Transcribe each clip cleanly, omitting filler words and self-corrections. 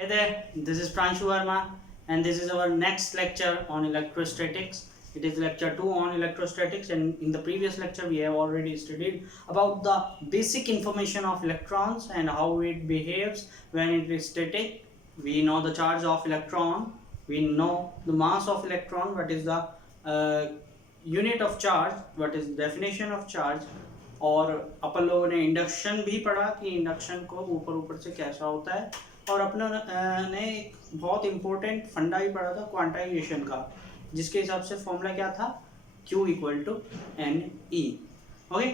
Hey there, this is Pranshu Verma, and this is our next lecture on electrostatics. It is lecture 2 on electrostatics, and in the previous lecture we have already studied about the basic information of electrons and how it behaves when it is static. We know the charge of electron, we know the mass of electron, what is the unit of charge, what is definition of charge, और अपन लोगों ने induction भी पढ़ा कि induction को ऊपर ऊपर से कैसा होता है, और अपना ने एक बहुत इंपॉर्टेंट फंडा भी पढ़ा था क्वांटाइजेशन का, जिसके हिसाब से फॉर्मूला क्या था, Q equal to n e. Okay,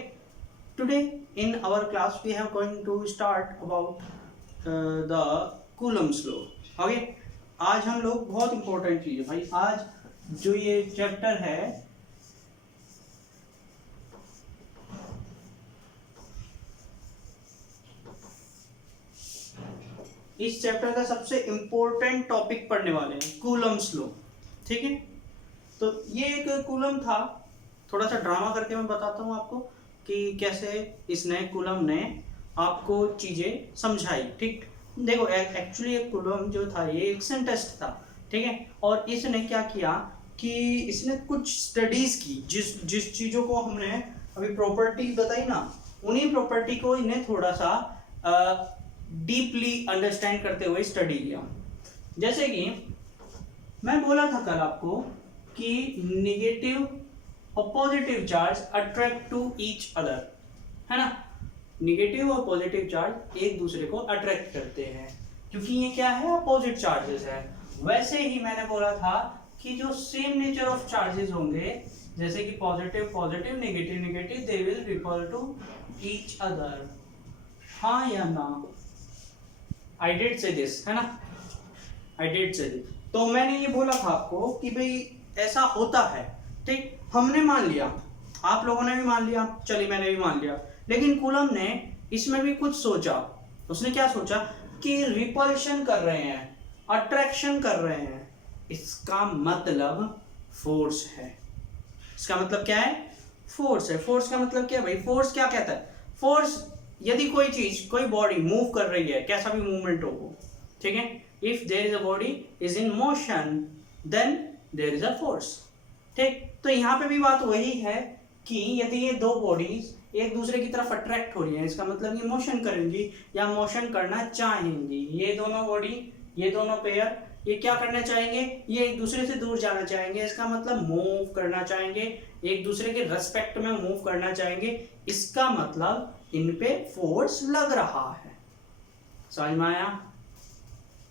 today in our class we have going to start about the Coulomb's law. ओके, आज हम लोग बहुत इंपॉर्टेंट चीज़ है भाई, आज जो ये चैप्टर है इस चैप्टर का सबसे इम्पोर्टेंट टॉपिक पढ़ने वाले हैं, कूलम्स लॉ. ठीक है, तो ये एक कूलम था, थोड़ा सा ड्रामा करके मैं बताता हूँ आपको कि कैसे इस नए कूलम ने आपको चीज़ें समझाई. ठीक, देखो एक्चुअली एक कूलम जो था ये एक सेंटेस्ट था. ठीक है, और इसने क्या किया कि इसने कुछ स्टडीज की, जिस चीज़ों को हमने अभी प्रॉपर्टी बताई ना, उन्हीं प्रॉपर्टी को इन्हें थोड़ा सा डीपली अंडरस्टैंड करते हुए स्टडी किया. जैसे कि मैं बोला था कल आपको कि नेगेटिव और positive charge attract to each other, है ना. नेगेटिव और पॉजिटिव चार्ज एक दूसरे को अट्रैक्ट करते हैं क्योंकि ये क्या है, अपोजिट चार्जेस है. वैसे ही मैंने बोला था कि जो सेम नेचर ऑफ चार्जेस होंगे, जैसे कि positive positive, negative negative, they will repel to each other. हाँ या ना? I did say this, है ना, I did say this. तो मैंने ये बोला था आपको कि भाई ऐसा होता है. ठीक, हमने मान लिया, आप लोगों ने भी मान लिया, चलिए मैंने भी मान लिया, लेकिन कूलम ने इसमें भी कुछ सोचा. उसने क्या सोचा कि रिपल्शन कर रहे हैं, अट्रैक्शन कर रहे हैं, इसका मतलब फोर्स है. इसका मतलब क्या है, फोर्स है. फोर्स का मतलब क्या है भाई, फोर्स क्या कहता है, फोर्स यदि कोई चीज, कोई बॉडी मूव कर रही है, कैसा भी मूवमेंट हो वो, ठीक है, if there is a body is in motion then there is a force. ठीक, तो यहाँ पे भी बात वही है कि यदि ये दो बॉडीज एक दूसरे की तरफ अट्रैक्ट हो रही हैं, इसका मतलब ये मोशन करेंगी या मोशन करना चाहेंगी. ये दोनों बॉडी, ये दोनों पेयर, ये क्या करना चाहेंगे, ये एक दूसरे से दूर जाना चाहेंगे. इसका मतलब मूव करना चाहेंगे, एक दूसरे के रेस्पेक्ट में मूव करना चाहेंगे. इसका मतलब इन पे फोर्स लग रहा है. समझ में आया,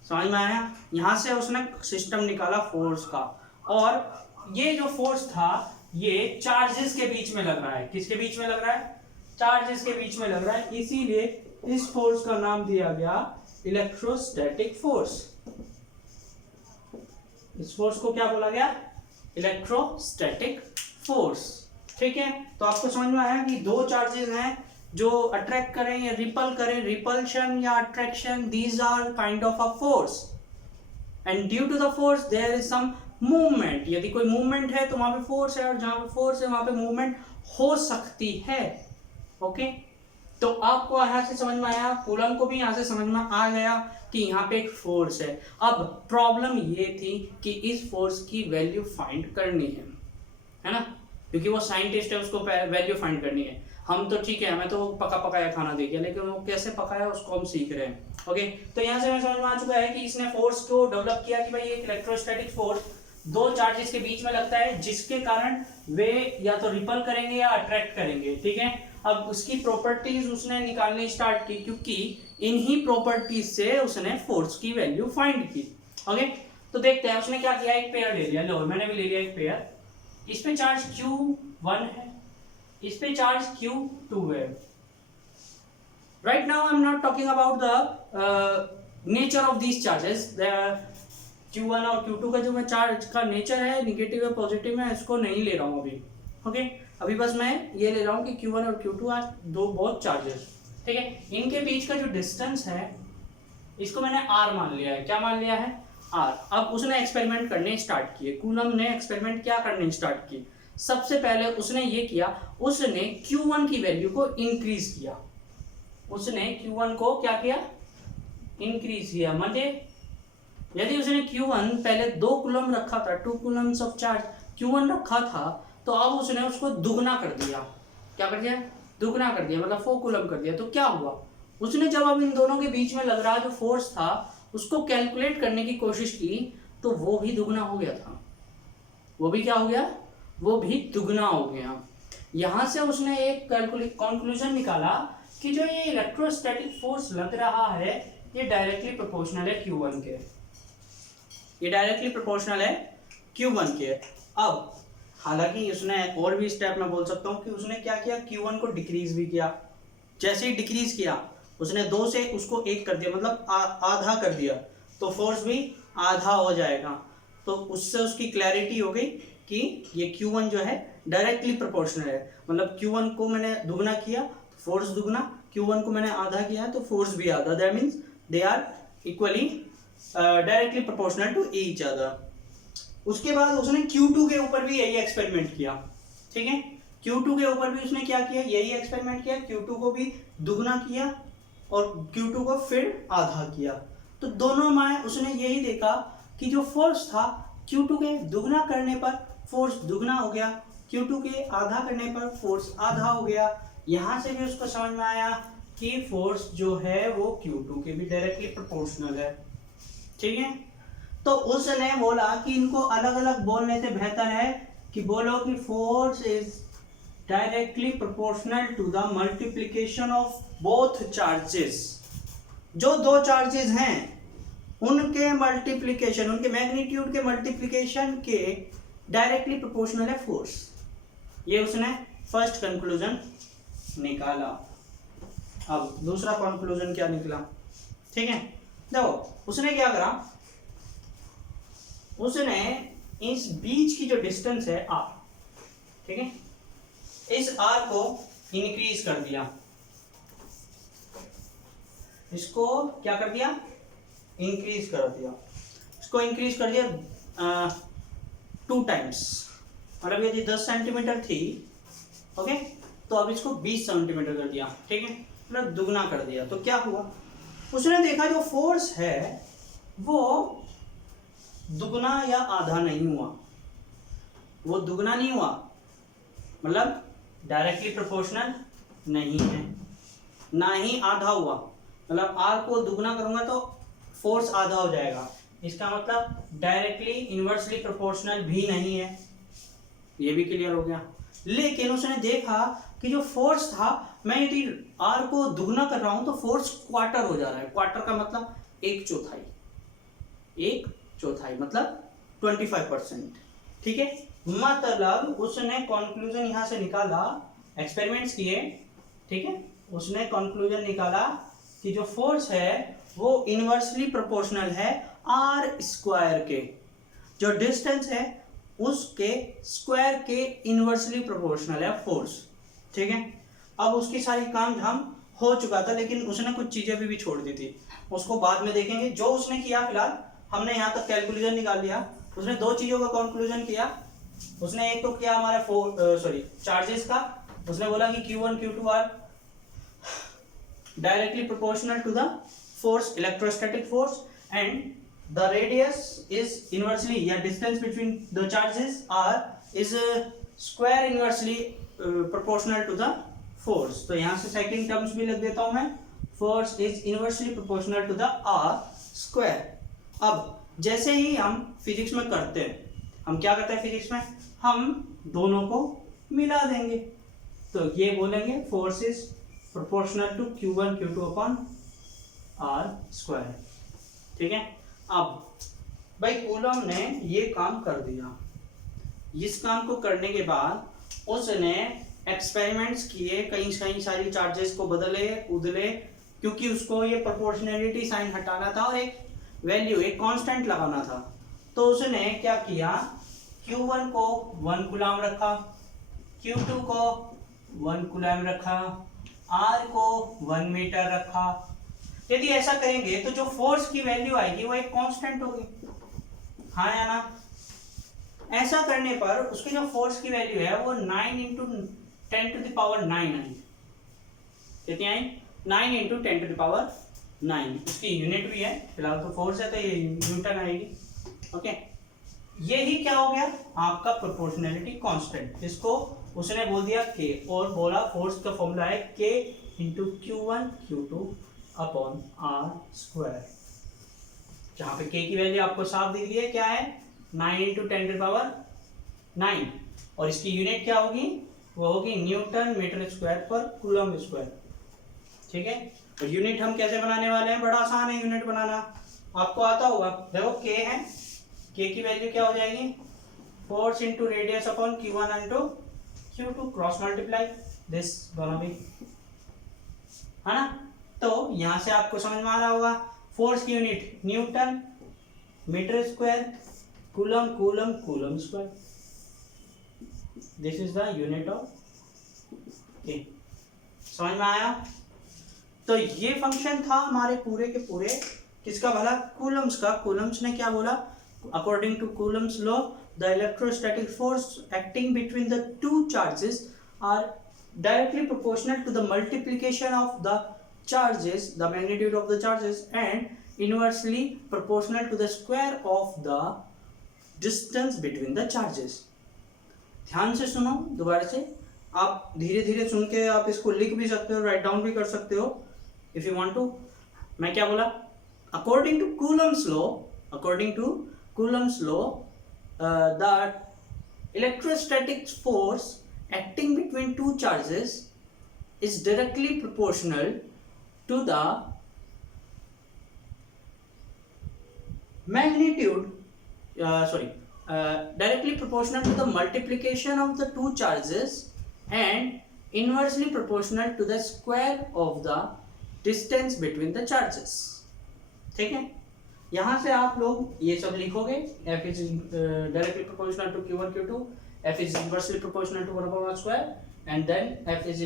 समझ में आया. यहां से उसने सिस्टम निकाला फोर्स का, और ये जो फोर्स था ये चार्जेस के बीच में लग रहा है. किसके बीच में लग रहा है, चार्जेस के बीच में लग रहा है. इसीलिए इस फोर्स का नाम दिया गया इलेक्ट्रोस्टैटिक फोर्स. इस फोर्स को क्या बोला गया, इलेक्ट्रोस्टैटिक फोर्स. ठीक है, तो आपको समझ में आया कि दो चार्जेस हैं जो अट्रैक्ट करें या रिपल करें, रिपल्शन या attraction, these are kind of a force, and due to the force there is some movement. यदि कोई मूवमेंट है तो वहां पे फोर्स है, और जहां पे फोर्स है वहां पे मूवमेंट हो सकती है. ओके, तो आपको यहाँ से समझ में आया, कूलम को भी यहाँ से समझ में आ गया कि यहाँ पे एक फोर्स है. अब प्रॉब्लम ये थी कि इस फोर्स की वैल्यू फाइंड करनी है ना, क्योंकि वो साइंटिस्ट है, उसको वैल्यू फाइंड करनी है. हम तो ठीक है, हमें तो पका पकाया खाना दे दिया, लेकिन वो कैसे पकाया उसको हम सीख रहे हैं. ओके, तो यहाँ से हमें समझ में आ चुका है कि इसने फोर्स को डेवलप किया कि भाई एक इलेक्ट्रोस्टैटिक फोर्स दो चार्जेस के बीच में लगता है, जिसके कारण वे या तो रिपल करेंगे या अट्रैक्ट करेंगे. ठीक है, अब उसकी प्रॉपर्टीज उसने निकालनी स्टार्ट की, क्योंकि इन्हीं प्रॉपर्टीज से उसने फोर्स की वैल्यू फाइंड की. ओके, तो देखते हैं उसने क्या किया. एक पेयर ले लिया, लो मैंने भी ले लिया एक पेयर. इस पे चार्ज Q1 है, इस पे चार्ज Q2 है. Right now I am not talking about the nature of these charges. Q1 और Q2 का जो मैं चार्ज का नेचर है, निगेटिव या पॉजिटिव में, इसको नहीं ले रहा हूँ अभी. ओके, अभी बस मैं ये ले रहा हूँ कि Q1 और Q2 आज दो बहुत चार्जेस. ठीक है, इनके बीच का जो डिस्टेंस है इसको मैंने R मान लिया है. क्या मान लिया है, R. अब उसने एक्सपेरिमेंट करने स्टार्ट किए. कूलम ने एक्सपेरिमेंट क्या करने स्टार्ट की, सबसे पहले उसने ये किया, उसने Q1 की वैल्यू को इंक्रीज किया. उसने Q1 को क्या किया, इंक्रीज किया. मतलब यदि उसने Q1 पहले 2 कूलम रखा था, 2 कूलम्स ऑफ चार्ज Q1 रखा था, तो अब उसने उसको दुगना कर दिया। क्या कर दिया? दुगना कर दिया, मतलब 4 कूलम कर दिया। तो क्या हुआ, उसने जब अब इन दोनों के बीच में लग रहा जो फोर्स था उसको कैलकुलेट करने की कोशिश की, तो वो भी दुगना हो गया था। वो भी क्या हो गया? वो भी दुगना हो गया। यहां से उसने एक कंक्लूजन निकाला कि जो ये इलेक्ट्रोस्टैटिक फोर्स लग रहा है ये डायरेक्टली प्रोपोर्शनल है Q1 के। ये डायरेक्टली प्रोपोर्शनल है Q1 के। अब हालांकि उसने और भी स्टेप में बोल सकता हूँ कि उसने क्या किया, Q1 को डिक्रीज भी किया। जैसे ही डिक्रीज किया उसने 2 से उसको 1 कर दिया, मतलब आधा कर दिया, तो फोर्स भी आधा हो जाएगा। तो उससे उसकी क्लैरिटी हो गई कि ये Q1 जो है डायरेक्टली प्रोपोर्शनल है। मतलब Q1 को मैंने दुगना किया तो फोर्स दुगना, Q1 को मैंने आधा किया तो फोर्स भी आधा। That means they are equally directly proportional to each other. उसके बाद उसने Q2 के ऊपर भी यही एक्सपेरिमेंट किया। ठीक है, Q2 के ऊपर भी उसने क्या किया, यही एक्सपेरिमेंट किया। Q2 को भी दुगना किया और Q2 को फिर आधा किया। तो दोनों में उसने यही देखा कि जो फोर्स था Q2 के दुगना करने पर फोर्स दुगना हो गया, Q2 के आधा करने पर फोर्स आधा हो गया। यहां से भी उसको समझ में आया कि फोर्स जो है वो Q2 के भी डायरेक्टली प्रोपोर्शनल है। ठीक है, तो उसने बोला कि इनको अलग अलग बोलने से बेहतर है कि बोलो कि force is directly proportional to the multiplication of both charges. जो दो चार्जेस हैं उनके मल्टीप्लिकेशन, उनके मैग्नीट्यूड के मल्टीप्लिकेशन के डायरेक्टली प्रोपोर्शनल है फोर्स। ये उसने फर्स्ट कंक्लूजन निकाला। अब दूसरा कंक्लूजन क्या निकला? ठीक है, देखो उसने क्या करा, उसने इस बीच की जो डिस्टेंस है r, ठीक है, इस r को इंक्रीज कर दिया। इसको क्या कर दिया? इंक्रीज कर दिया। इसको इंक्रीज कर दिया 2 टाइम्स। मतलब यदि 10 सेंटीमीटर थी, ओके, तो अब इसको 20 सेंटीमीटर कर दिया। ठीक है, मतलब दुगना कर दिया। तो क्या हुआ, उसने देखा जो फोर्स है वो दुगना या आधा नहीं हुआ। वो दुगना नहीं हुआ, मतलब डायरेक्टली प्रोपोर्शनल नहीं है, ना ही आधा हुआ। मतलब r को दुगना करूंगा तो फोर्स आधा हो जाएगा, इसका मतलब डायरेक्टली इनवर्सली प्रोपोर्शनल भी नहीं है। ये भी क्लियर हो गया। लेकिन उसने देखा कि जो फोर्स था, मैं यदि r को दुगना कर रहा हूं तो फोर्स क्वार्टर हो जा रहा है। क्वार्टर का मतलब 1/4, 1/4 मतलब 25%। ठीक है, मतलब उसने कंक्लूजन यहां से निकाला, एक्सपेरिमेंट्स किए, ठीक है, उसने कंक्लूजन निकाला कि जो फोर्स है वो इनवर्सली प्रोपोर्शनल है r स्क्वायर के। जो डिस्टेंस है उसके स्क्वायर के इनवर्सली प्रोपोर्शनल है फोर्स। ठीक है, अब उसकी सारी काम धाम हो चुका था, लेकिन उसने कुछ चीजें भी छोड़ दी थी, उसको बाद में देखेंगे। जो उसने किया, फिलहाल हमने यहाँ तक कैलकुलेशन निकाल लिया। उसने 2 चीजों का कंक्लूजन किया। उसने एक तो किया हमारे चार्जेस का। उसने बोला कि Q1 Q2 are directly proportional to the force, electrostatic force, and the radius is inversely, या distance between the charges is square inversely proportional to the force। तो यहाँ से सेकंड टर्म्स भी लिख देता हूँ मैं, force is inversely proportional to the r square। अब जैसे ही हम फिजिक्स में करते हैं, हम क्या करते हैं फिजिक्स में, हम दोनों को मिला देंगे। तो ये बोलेंगे force is proportional to Q1 Q2 upon r square। ठीक है, अब भाई कूलम ने ये काम कर दिया। इस काम को करने के बाद उसने एक्सपेरिमेंट्स किए, कई सारी चार्जेस को बदले उदले, क्योंकि उसको ये प्रोपोर्शनैलिटी साइन हटाना था और एक वैल्यू, एक कांस्टेंट लगाना था। तो उसने क्या किया, Q1 को 1 कूलम रखा, Q2 को 1 कूलम रखा, R को 1 मीटर रखा। यदि ऐसा करेंगे तो जो फोर्स की वैल्यू आएगी वो एक कांस्टेंट होगी, हाँ या ना? ऐसा करने पर उसकी जो फोर्स की वैल्यू है वो 9 × 10⁹ आई। कितनी आई? 9 × 10⁹ 9, इसकी यूनिट भी है, फिलहाल तो फोर्स है तो ये न्यूटन आएगी। ओके, यही क्या हो गया आपका प्रोपोर्शनैलिटी कांस्टेंट, इसको उसने बोल दिया के, और बोला फोर्स का फॉर्मूला है के into Q1 Q2 upon are square, जहाँ पे के की वैल्यू आपको साफ दिख रही है, क्या है 9 इंटू 10⁹, और इसकी यूनिट क्या होगी, वो होगी न्यूटन मीटर स्क्वायर पर कूलम स्क्वायर। ठीक है, और यूनिट हम कैसे बनाने वाले हैं, बड़ा आसान है यूनिट बनाना, आपको आता होगा। देखो के है, के की वैल्यू क्या हो जाएगी, force into radius upon Q1 into Q2, cross multiply this दोनों भी, है ना। तो यहां से आपको समझ में आ रहा होगा, फोर्स की unit newton metre square, coulomb coulomb coulomb square, this is the unit of K. समझ में आया। तो ये फंक्शन था हमारे पूरे के पूरे किसका भला, कूलम्स का। कूलम्स ने क्या बोला, according to Coulomb's law the electrostatic force acting between the two charges are directly proportional to the multiplication of the charges, the magnitude of the charges, and inversely proportional to the square of the distance between the charges. ध्यान से सुनो दोबारा से, आप धीरे धीरे सुन के आप इसको लिख भी सकते हो, राइट डाउन भी कर सकते हो इफ यू वांट टू। मैं क्या बोला, according to Coulomb's law the electrostatic force acting between two charges is directly proportional to the magnitude directly proportional to the multiplication of the two charges and inversely proportional to the square of the distance between the charges। ठीक है, यहां से आप लोग ये सब लिखोगे, F is directly proportional to Q1 Q2, F is inversely proportional to 1 upon r square, and then F is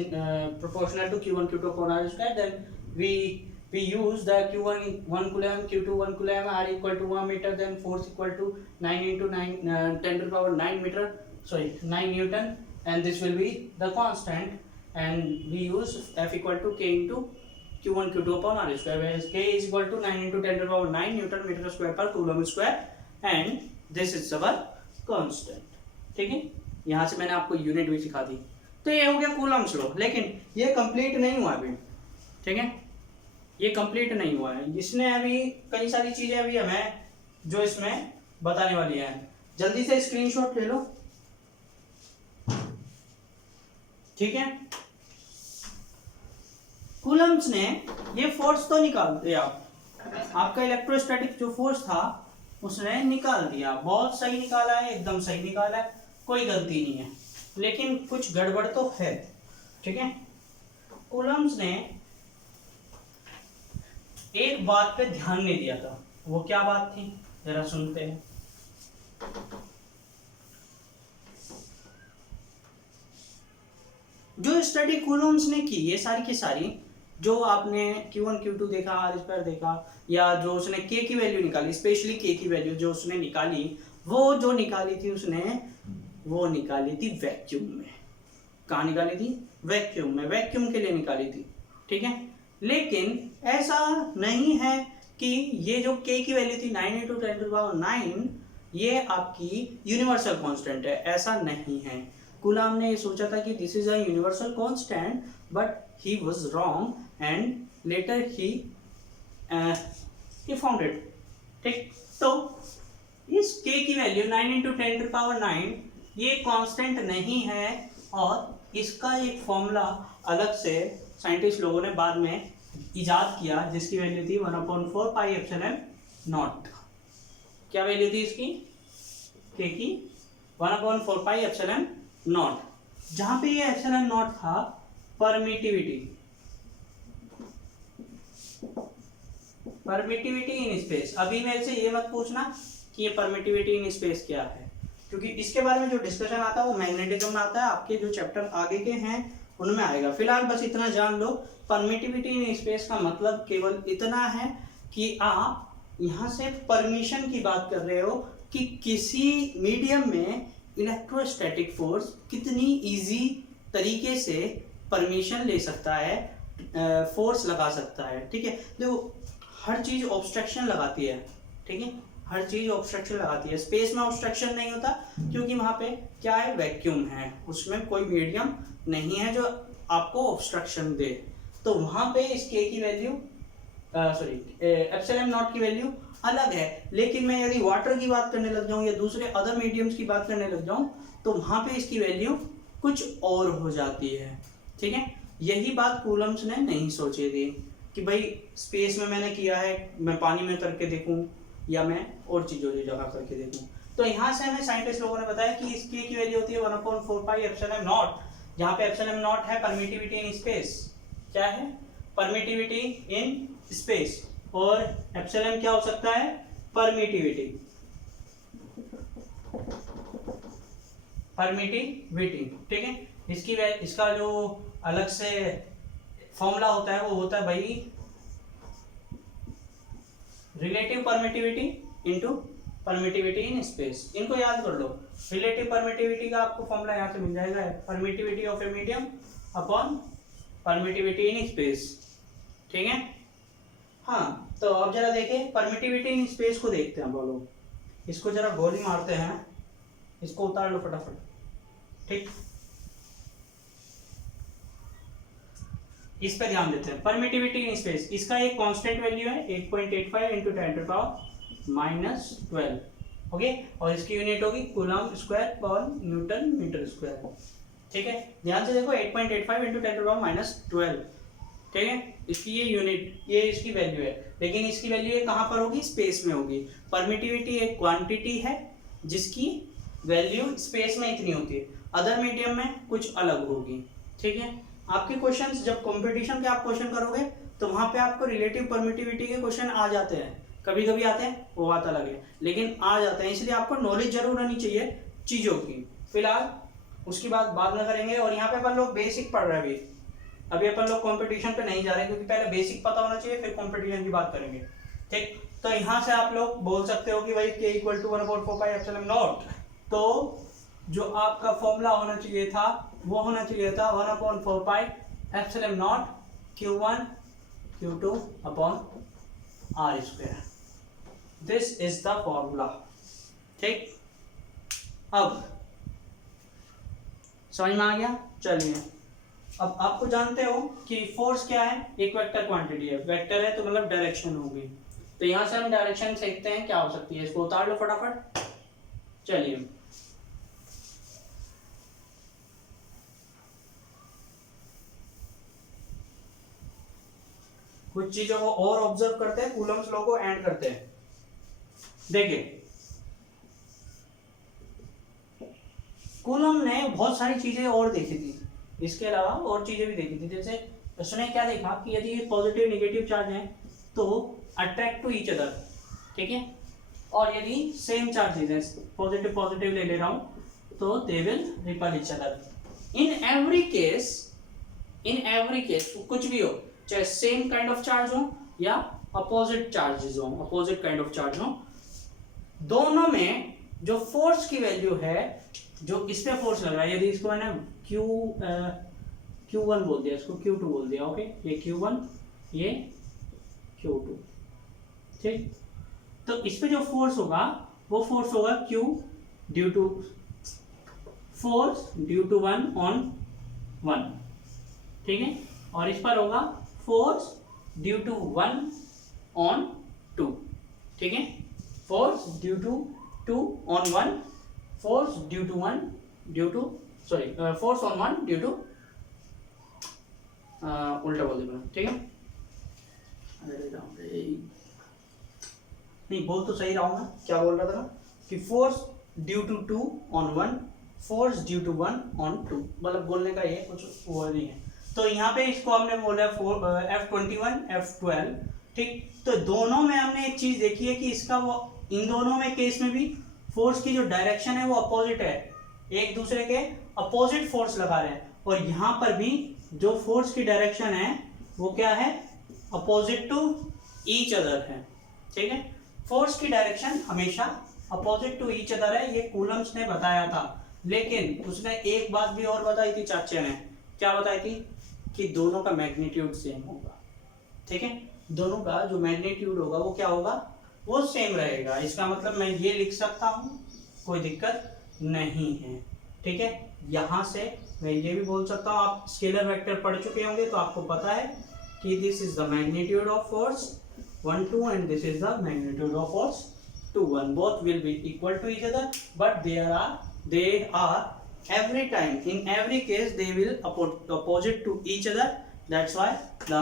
proportional to Q1 Q2 upon r square. Then we use the Q1 1 coulomb, Q2 1 coulomb, r equal to 1 meter, then force equal to 9 into 9 10⁹ meter, sorry 9 Newton, and this will be the constant, and we use F equal to K into Q1 Q2 upon r square, whereas K is equal to 9 into 10⁹ Newton meter square per coulomb square, and this is our constant। ठीक है, यहां से मैंने आपको unit भी सिखा दी। तो ये हो गया कूलम्स लॉ, लेकिन ये कंप्लीट नहीं हुआ अभी। ठीक है, ये कंप्लीट नहीं हुआ है, इसने अभी कई सारी चीजें अभी हमें जो इसमें बताने वाली है। जल्दी से स्क्रीनशॉट ले लो। ठीक है, कूलम्स ने ये फोर्स तो निकाल दिया, आपका इलेक्ट्रोस्टैटिक जो फोर्स था उसने निकाल दिया, बहुत सही निकाला है, एकदम सही निकाला है, कोई गलती नहीं है, लेकिन कुछ गड़बड़ तो है। ठीक है, कूलम्स ने एक बात पे ध्यान नहीं दिया था, वो क्या बात थी जरा सुनते हैं। जो स्टडी कूलम्स ने की, ये सारी की सारी जो आपने Q1 Q2 देखा, आर स्क्वायर देखा, या जो उसने K की वैल्यू निकाली, स्पेशली K की वैल्यू जो उसने निकाली, वो जो निकाली थी उसने, वो निकाली थी वैक्यूम में। कहाँ निकाली थी, वैक्यूम में, वैक्यूम के लिए निकाली थी। ठीक है, लेकिन ऐसा नहीं है कि ये जो K की वैल्यू थी 9 into 10⁹, ये आपकी यूनिवर्सल कांस्टेंट है, ऐसा नहीं है। कूलम ने ये सोचा था कि this is a universal constant, but he was wrong and later he found it। ठीक, तो इस k की वैल्यू 9 into 10⁹ ये कांस्टेंट नहीं है, और इसका एक फॉर्मूला अलग से साइंटिस्ट लोगों ने बाद में इजाद किया, जिसकी वैल्यू थी 1/4 पाई एप्सिलॉन नॉट। क्या वैल्यू थी इसकी, k की 1/4 पाई एप्सिलॉन नॉट, जहां पे ये एप्सिलॉन नॉट था परमिटिविटी इन स्पेस। अभी मेरे से ये मत पूछना कि ये परमिटिविटी इन स्पेस क्या है, क्योंकि इसके बारे में जो डिस्कशन आता है वो मैग्नेटिज्म में आता है, आपके जो चैप्टर आगे के हैं उनमें आएगा। फिलहाल बस इतना जान लो, परमिटिविटी इन स्पेस का मतलब केवल इतना है कि आप यहाँ से परमिशन की बात कर रहे हो कि किसी मीडियम में इलेक्ट्रोस्टैटिक फोर्स कितनी इजी तरीके से परमिशन ले सकता है फोर्स लगा सकता है। ठीक है, देखो हर चीज ऑब्स्ट्रक्शन लगाती है। ठीक है, हर चीज ऑब्स्ट्रक्शन लगाती है। स्पेस में ऑब्स्ट्रक्शन नहीं होता क्योंकि वहां पे क्या है, वैक्यूम है, उसमें कोई मीडियम नहीं है जो आपको ऑब्स्ट्रक्शन दे। तो वहां पे इस के की वैल्यू एप्सिलॉन नॉट की वैल्यू अलग है। लेकिन मैं यदि वाटर की बात करने लग जाऊं या दूसरे अदर मीडियम्स की बात करने लग जाऊं तो वहां पे इसकी वैल्यू कुछ और हो जाती है। ठीक है, यही बात कूलम्स ने नहीं सोची थी कि भाई स्पेस में मैंने किया है, मैं पानी में करके देखूं या मैं और चीजों की जगह करके देखूं। तो यहाँ से हमें साइंटिस्ट लोगों ने बताया कि इस के की वैल्यू होती है 1/4 पाई एप्सिलॉन नॉट, जहाँ पे एप्सिलॉन नॉट है परमिटिविटी इन स्पेस। क्या है, परमिटिविटी इन स्पेस, और एप्सिलॉन क्या हो सकता है, परमिटिविटी। ठीक है, इसका जो अलग से फॉर्मूला होता है वो होता है भाई relative permittivity into permittivity in space. इनको याद कर लो, रिलेटिव परमिटिविटी का आपको फॉर्मूला यहाँ से मिल जाएगा, permittivity of a medium upon permittivity in space. ठीक है, हाँ तो अब जरा देखें परमिटिविटी इन स्पेस को देखते हैं। बोलो इसको जरा गोली मारते हैं, इसको उतार लो फटाफट। ठीक, इस पे ध्यान देते हैं। परमिटिविटी इन स्पेस, इसका एक कांस्टेंट वैल्यू है 8.85 इंटू 10⁻⁻12। ओके, और इसकी यूनिट होगी कूलम स्क्वायर पर न्यूटन मीटर स्क्वायर। ठीक है, ध्यान से देखो 8.85 इंटू 10⁻⁻12। ठीक है, इसकी ये यूनिट, ये इसकी वैल्यू है, लेकिन इसकी वैल्यू ये कहाँ पर होगी, स्पेस में होगी। परमिटिविटी एक क्वांटिटी है जिसकी वैल्यू स्पेस में इतनी होती है, अदर मीडियम में कुछ अलग होगी। ठीक है, आपके क्वेश्चंस जब कंपटीशन के आप क्वेश्चन करोगे तो वहां पे आपको रिलेटिव परमिटिविटी के क्वेश्चन आ जाते हैं, कभी कभी आते हैं वो बात अलग है, लेकिन आ जाते हैं, इसलिए आपको नॉलेज जरूर रहनी चाहिए चीजों की। फिलहाल उसकी बात बाद में करेंगे। और यहाँ पे अपन लोग बेसिक पढ़ रहे हैं, अभी अपन लोग कंपटीशन पे नहीं जा रहे क्योंकि पहले बेसिक पता होना चाहिए, फिर कंपटीशन की बात करेंगे। ठीक, तो यहाँ से आप लोग बोल सकते हो कि भाई k equal to 1/4 pi epsilon naught. तो जो आपका फॉर्मूला होना चाहिए था वो होना चाहिए था 1/4 pi epsilon not q1 q2 upon r square. This is the formula. ठीक, अब समझ में आ गया। चलिए, अब आपको जानते हो कि फोर्स क्या है, एक वेक्टर क्वांटिटी है, वेक्टर है तो मतलब डायरेक्शन होगी। तो यहां से हम डायरेक्शन सीखते हैं क्या हो सकती है, इसको उतार लो फटाफट। चलिए, कुछ चीजों को और ऑब्जर्व करते हैं, कूलम्स लॉ को एंड करते हैं। देखिए कूलम ने बहुत सारी चीजें और देखी थी, इसके अलावा और चीजें भी देखी थी। जैसे उसने क्या देखा कि यदि पॉजिटिव नेगेटिव चार्ज है तो अट्रैक्ट टू ईच अदर। ठीक है, और यदि सेम चार्जेस है, पॉजिटिव पॉजिटिव ले रहा हूं तो दे will ripple each other. In every case कुछ भी हो, चाहे सेम काइंड ऑफ चार्ज हो या अपोजिट चार्जेस हो, अपोजिट काइंड ऑफ चार्ज हो, दोनों में जो फोर्स की वैल्यू है, जो इस पे फोर्स लग रहा है, यदि इसको मैंने Q1 बोल दिया, इसको Q2 बोल दिया, ओके, ये Q1 ये Q2। ठीक, तो इस पे जो फोर्स होगा वो फोर्स होगा Q due to force due to 1 on 1। ठीक है, और इस पर होगा फोर्स ड्यू टू 1 ऑन 2। ठीक है, force due to 2 on 1, force due to 1 due to force on 1 due to उल्टा बोल दिया। ठीक है, नहीं बोल तो सही रहा हूं मैं, क्या बोल रहा था कि force due to 2 on 1, force due to 1 on 2, मतलब बोलने का ये कुछ वो नहीं है। तो यहाँ पे इसको हमने बोला F21 F12। ठीक, तो दोनों में हमने एक चीज देखी है कि इसका वो इन दोनों में केस में भी फोर्स की जो डायरेक्शन है वो अपोजिट है, एक दूसरे के अपोजिट फोर्स लगा रहे हैं, और यहाँ पर भी जो फोर्स की डायरेक्शन है वो क्या है, अपोजिट टू ईच अदर है। ठीक है, फोर्स की डायरेक्शन हमेशा अपोजिट टू ईच अदर है, ये कूलम्स ने बताया था। लेकिन उसने एक बात भी और बताई थी चाचा ने, क्या बताई थी कि दोनों का मैग्नीट्यूड सेम होगा, ठीक है। दोनों का जो मैग्नीट्यूड होगा वो क्या होगा, वो सेम रहेगा। इसका मतलब मैं ये लिख सकता हूँ, कोई दिक्कत नहीं है, ठीक है। यहाँ से मैं ये भी बोल सकता हूँ, आप स्केलर वेक्टर पढ़ चुके होंगे तो आपको पता है कि this is the magnitude of force 1 2 and this is the magnitude of force 2 1. Both will be equal to each other, but they are every time, in every case they will opposite to each other. That's why the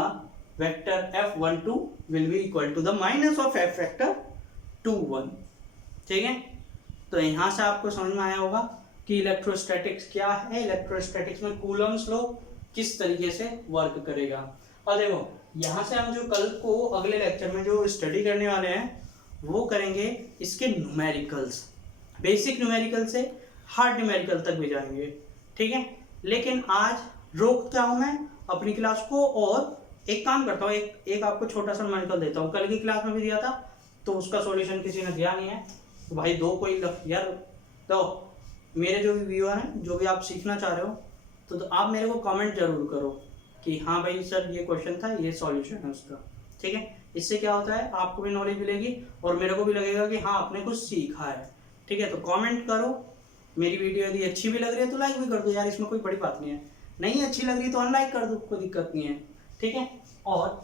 vector f12 will be equal to the minus of f vector 2 1, ठीक है। तो यहाँ से आपको समझ में आया होगा कि इलेक्ट्रोस्टैटिक्स क्या है, इलेक्ट्रोस्टैटिक्स में कूलम्स लॉ किस तरीके से वर्क करेगा। और देखो यहाँ से हम जो कल को अगले लेक्चर में जो स्टडी करने वाले हैं वो करेंगे इसके न्यूमेरिकल्स, बेसिक न्यूमेरिकल से हार्ड न्यूमेरिकल तक भी जाएंगे, ठीक है। लेकिन आज रोकता हूँ मैं अपनी क्लास को और एक काम करता हूँ, एक आपको छोटा सा न्यूमेरिकल देता हूँ। कल की क्लास में भी दिया था तो उसका सॉल्यूशन किसी ने दिया नहीं है, तो भाई दो कोई यार, तो मेरे जो भी व्यूअर हैं, जो भी आप सीखना चाह रहे हो तो आप मेरे को कमेंट जरूर करो कि हाँ भाई सर ये क्वेश्चन था, ये सॉल्यूशन है उसका, ठीक है। इससे क्या होता है, आपको भी नॉलेज मिलेगी और मेरे को भी लगेगा कि हाँ आपने कुछ सीखा है, ठीक है। तो कमेंट करो, मेरी वीडियो यदि अच्छी भी लग रही है तो लाइक भी कर दो यार, इसमें कोई बड़ी बात नहीं है। नहीं अच्छी लग रही तो अनलाइक कर दो, कोई दिक्कत नहीं है, ठीक है। और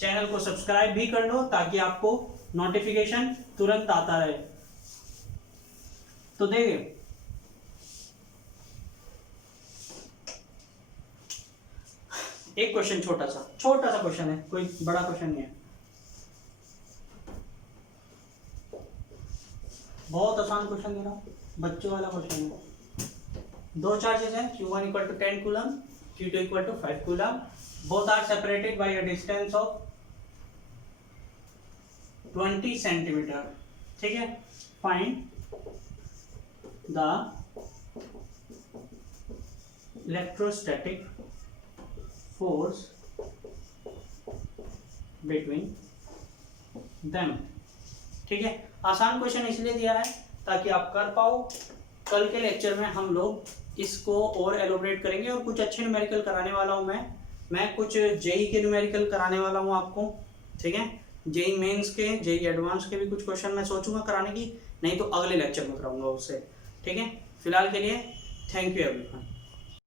चैनल को सब्सक्राइब भी कर लो ताकि आपको नोटिफिकेशन तुरंत आता रहे। तो देखिए एक क्वेश्चन, छोटा सा क्वेश्चन है, कोई बड़ा क्वेश्चन नहीं है, बहुत आसान क्वेश्चन दे रहा हूँ, बच्चों वाला क्वेश्चन है। दो चार्जेस हैं, Q1 equal to 10 coulomb, Q2 equal to 5 coulomb, both are separated by a distance of 20 centimetre, ठीक है। Find the electrostatic force between them, ठीक है। आसान क्वेश्चन इसलिए दिया है ताकि आप कर पाओ। कल के लेक्चर में हम लोग इसको और एलोबरेट करेंगे और कुछ अच्छे न्यूमेरिकल कराने वाला हूँ मैं कुछ जेई के न्यूमेरिकल कराने वाला हूँ आपको, ठीक है। जेई मेंस के, जेई एडवांस के भी कुछ क्वेश्चन मैं सोचूंगा कराने की, नहीं तो अगले लेक्चर में कराऊंगा उससे, ठीक है। फिलहाल के लिए थैंक यू एवरीवन।